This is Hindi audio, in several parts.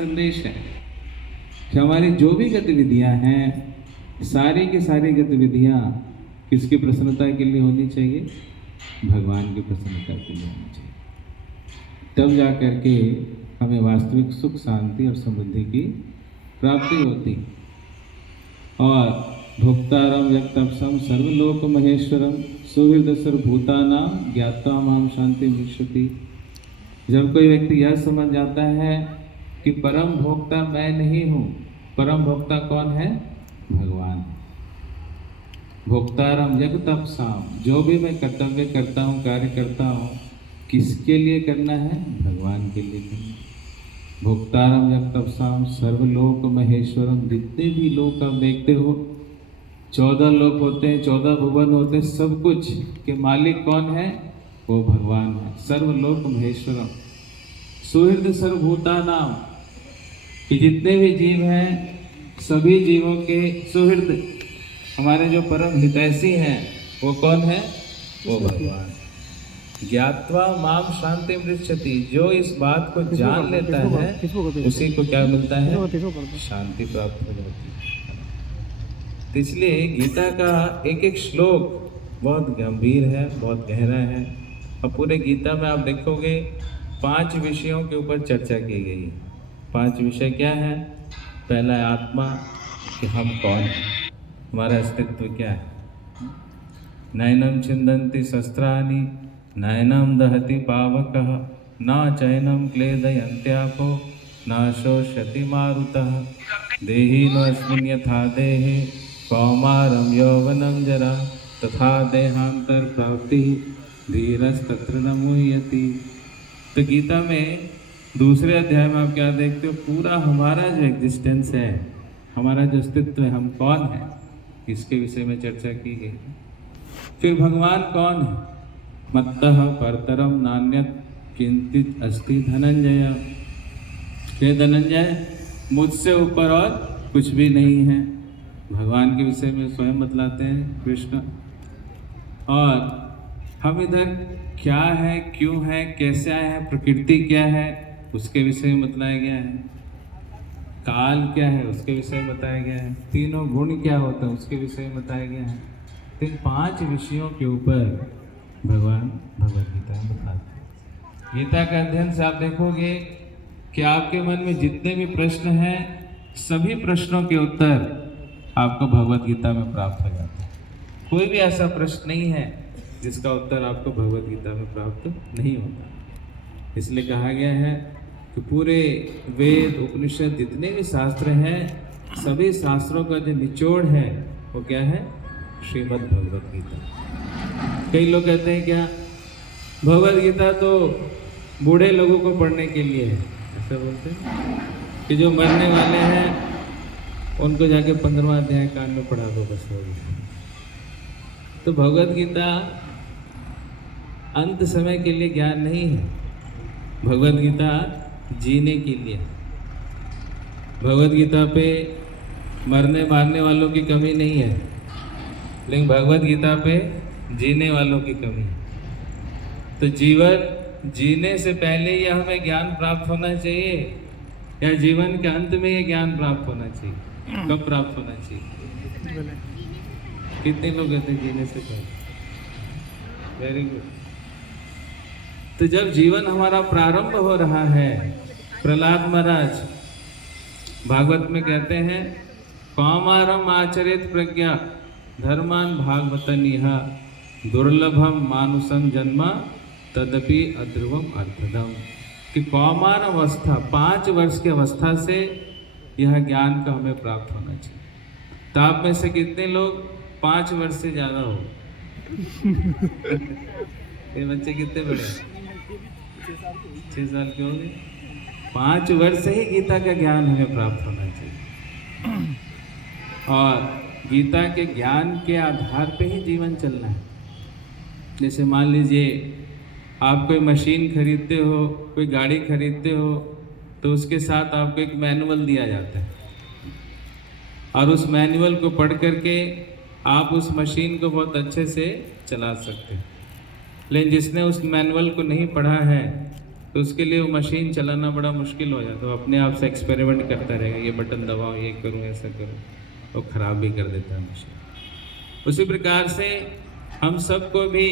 संदेश है कि हमारी जो भी गतिविधियां हैं, सारी की सारी गतिविधियां किसकी प्रसन्नता के लिए होनी चाहिए? भगवान की प्रसन्नता के लिए होनी चाहिए। तब जा करके हमें वास्तविक सुख, शांति और समृद्धि की प्राप्ति होती। और भोक्तारम यत्तपसम सर्वलोक महेश्वरम सुहृद सर्वभूतानां ज्ञात्वा माम शांति विशति। जब कोई व्यक्ति यह समझ जाता है कि परम भोक्ता मैं नहीं हूँ, परम भोक्ता कौन है? भगवान। भोक्तारम यज्ञ तपसाम, जो भी मैं कर्तव्य करता हूँ, कार्य करता हूँ, किसके लिए करना है? भगवान के लिए करना है। भोक्तारम यज्ञ तपसाम सर्वलोक महेश्वरम, जितने भी लोग आप देखते हो, 14 लोक होते हैं, 14 भुवन होते हैं, सब कुछ के मालिक कौन है? वो भगवान है। सर्वलोक महेश्वरम सुहृद सर्वभूतानाम, कि जितने भी जीव हैं सभी जीवों के सुहृद, हमारे जो परम हितैषी हैं, वो कौन है? वो भगवान। ज्ञात्वा माम शांति मृच्छति, जो इस बात को जान लेता है उसी को क्या मिलता है? शांति प्राप्त हो जाती है। तो इसलिए गीता का एक एक श्लोक बहुत गंभीर है, बहुत गहरा है। और पूरे गीता में आप देखोगे 5 विषयों के ऊपर चर्चा की गई है। 5 विषय क्या है? पहला है आत्मा, कि हम कौन हैं, हमारा अस्तित्व क्या है। नैनम छिंदन्ति शस्त्राणि नैनम दहति पावकः न चैनम क्लेदयन्त्यापो न शोषयति मारुतः देहिनोऽस्मिन् यथा देहे कौमारं यौवनं जरा तथा देहांतर प्राप्ति धीरस्तत्र न मुह्यति। तो गीता में दूसरे अध्याय में आप क्या देखते हो? पूरा हमारा जो एग्जिस्टेंस है, हमारा जो अस्तित्व है, हम कौन है, इसके विषय में चर्चा की गई। फिर भगवान कौन है? मत्तः परतरम नान्यत् किंचित् अस्ति धनंजय। हे धनंजय, मुझसे ऊपर और कुछ भी नहीं है। भगवान के विषय में स्वयं बतलाते हैं कृष्ण। और हम इधर क्या है, क्यों है, कैसे आए हैं, प्रकृति क्या है, उसके विषय में बतलाया गया है। काल क्या है, उसके विषय में बताया गया है। तीनों गुण क्या होते हैं, उसके विषय में बताया गया है। इन 5 विषयों के ऊपर भगवान भगवद गीता में बताते हैं। गीता के अध्ययन से आप देखोगे कि आपके मन में जितने भी प्रश्न हैं, सभी प्रश्नों के उत्तर आपको भगवद गीता में प्राप्त हो जाते हैं। कोई भी ऐसा प्रश्न नहीं है जिसका उत्तर आपको भगवद गीता में प्राप्त नहीं होता। इसलिए कहा गया है कि पूरे वेद, उपनिषद, जितने भी शास्त्र हैं, सभी शास्त्रों का जो निचोड़ है वो क्या है? श्रीमद् भगवद गीता। कई लोग कहते हैं क्या भगवद गीता तो बूढ़े लोगों को पढ़ने के लिए है, ऐसा बोलते हैं कि जो मरने वाले हैं उनको जाके 15वां अध्याय कान में पढ़ा दो, बस हो गया। तो भगवद गीता अंत समय के लिए ज्ञान नहीं है। भगवद गीता जीने के लिए। भगवद गीता पे मरने मारने वालों की कमी नहीं है, लेकिन भगवद गीता पे जीने वालों की कमी है। तो जीवन जीने से पहले ये हमें ज्ञान प्राप्त होना चाहिए, या जीवन के अंत में ये ज्ञान प्राप्त होना चाहिए? कब प्राप्त होना चाहिए? कितने लोग कहते हैं जीने से पहले? Very good. तो जब जीवन हमारा प्रारंभ हो रहा है, प्रहलाद महाराज भागवत में कहते हैं, कौमारम आचरित प्रज्ञा धर्मान भागवतनिह दुर्लभम मानुषम जन्म तदपि अध्रुवम अर्थदम। कि कौमार अवस्था, 5 वर्ष की अवस्था से यह ज्ञान का हमें प्राप्त होना चाहिए। तो आप में से कितने लोग 5 वर्ष से ज़्यादा हो? ये बच्चे कितने बड़े हैं? 6 साल के होंगे। 5 वर्ष से ही गीता का ज्ञान हमें प्राप्त होना चाहिए। और गीता के ज्ञान के आधार पे ही जीवन चलना है। जैसे मान लीजिए आप कोई मशीन खरीदते हो, कोई गाड़ी खरीदते हो, तो उसके साथ आपको एक मैनुअल दिया जाता है, और उस मैनुअल को पढ़ करके आप उस मशीन को बहुत अच्छे से चला सकते हैं। लेकिन जिसने उस मैनुअल को नहीं पढ़ा है तो उसके लिए वो मशीन चलाना बड़ा मुश्किल हो जाता है। तो अपने आप से एक्सपेरिमेंट करता रहेगा, ये बटन दबाओ, ये करूँ, ऐसा करूँ, वो खराब भी कर देता है मशीन। उसी प्रकार से हम सबको भी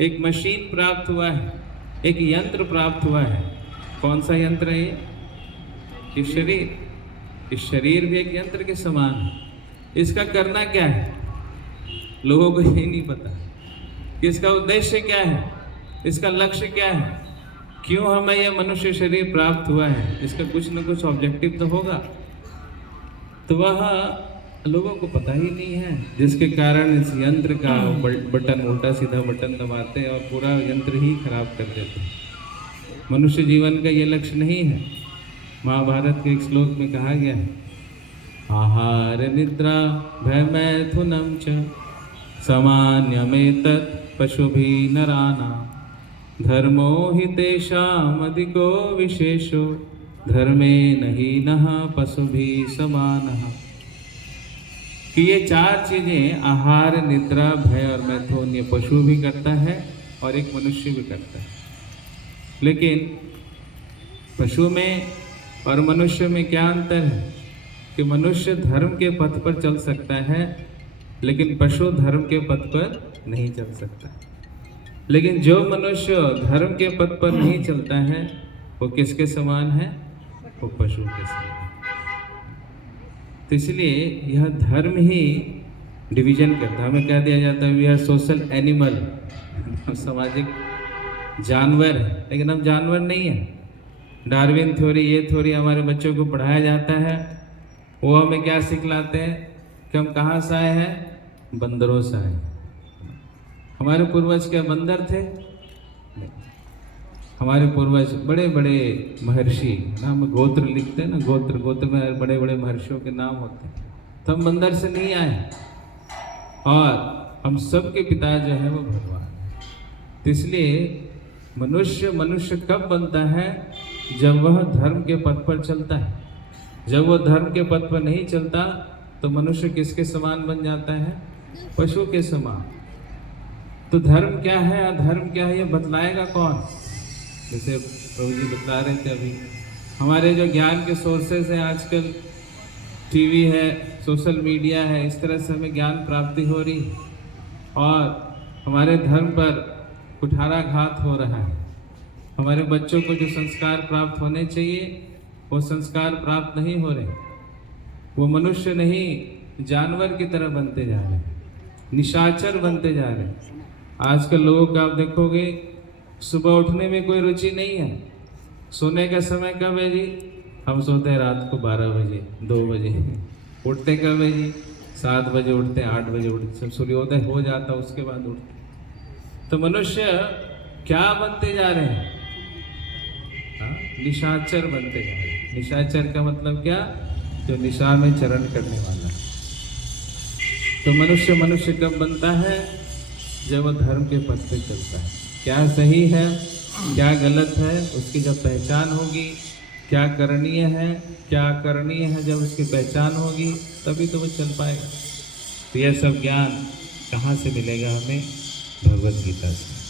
एक मशीन प्राप्त हुआ है, एक यंत्र प्राप्त हुआ है। कौन सा यंत्र है ये? कि शरीर। इस शरीर भी एक यंत्र के समान है। इसका करना क्या है लोगों को ये नहीं पता कि इसका उद्देश्य क्या है, इसका लक्ष्य क्या है, क्यों हमें यह मनुष्य शरीर प्राप्त हुआ है। इसका कुछ न कुछ ऑब्जेक्टिव तो होगा, तो वह लोगों को पता ही नहीं है, जिसके कारण इस यंत्र का बटन उल्टा सीधा बटन दबाते हैं और पूरा यंत्र ही खराब कर देते हैं। मनुष्य जीवन का ये लक्ष्य नहीं है। महाभारत के एक श्लोक में कहा गया है, आहार निद्रा भय मैथुनम च सामान्यमेतत् पशुभिः नराणां धर्मो हि तेषाम् अधिको विशेषो धर्मेण हीनः पशुभिः समानः। कि ये चार चीजें आहार, निद्रा, भय और मैथुन, ये पशु भी करता है और एक मनुष्य भी करता है। लेकिन पशु में और मनुष्य में क्या अंतर है कि मनुष्य धर्म के पथ पर चल सकता है, लेकिन पशु धर्म के पथ पर नहीं चल सकता। लेकिन जो मनुष्य धर्म के पथ पर नहीं चलता है वो किसके समान है? वो पशु के समान। तो इसलिए यह धर्म ही डिवीजन करता है। हमें कह दिया जाता है वी आर सोशल एनिमल, हम सामाजिक जानवर है, लेकिन हम जानवर नहीं है। डार्विन थ्योरी, ये थ्योरी हमारे बच्चों को पढ़ाया जाता है। वो हमें क्या सिखलाते हैं कि हम कहाँ से आए हैं? बंदरों से आए। हमारे पूर्वज क्या बंदर थे? हमारे पूर्वज बड़े बड़े महर्षि, नाम गोत्र लिखते हैं ना, गोत्र, गोत्र में बड़े बड़े महर्षियों के नाम होते हैं। तो हम बंदर से नहीं आए, और हम सबके पिता जो है वो भगवान है। तो इसलिए मनुष्य कब बनता है? जब वह धर्म के पथ पर चलता है। जब वह धर्म के पथ पर नहीं चलता तो मनुष्य किसके समान बन जाता है? पशु के समान। तो धर्म क्या है, अधर्म क्या है, ये बतलाएगा कौन? जैसे प्रभु जी बता रहे थे अभी, हमारे जो ज्ञान के सोर्सेज हैं आजकल, टीवी है, सोशल मीडिया है, इस तरह से हमें ज्ञान प्राप्ति हो रही है और हमारे धर्म पर कुठाराघात हो रहा है। हमारे बच्चों को जो संस्कार प्राप्त होने चाहिए वो संस्कार प्राप्त नहीं हो रहे। वो मनुष्य नहीं, जानवर की तरह बनते जा रहे हैं, निशाचर बनते जा रहे हैं। आजकल लोगों का आप देखोगे सुबह उठने में कोई रुचि नहीं है। सोने का समय कब है जी? हम सोते हैं रात को 12 बजे, 2 बजे। उठते कब है जी? 7 बजे उठते, 8 बजे उठते, सब सूर्योदय हो जाता उसके बाद उठते। तो मनुष्य क्या बनते जा रहे हैं? निशाचर बनते जा रहे हैं। निशाचर का मतलब क्या? जो निशा में चरण करने वाला। तो मनुष्य कब बनता है? जब वह धर्म के पथ पे चलता है। क्या सही है, क्या गलत है, उसकी जब पहचान होगी, क्या करणीय है, क्या करणीय है, जब उसकी पहचान होगी तभी तो वो चल पाएगा। तो यह सब ज्ञान कहाँ से मिलेगा हमें? भगवद गीता से।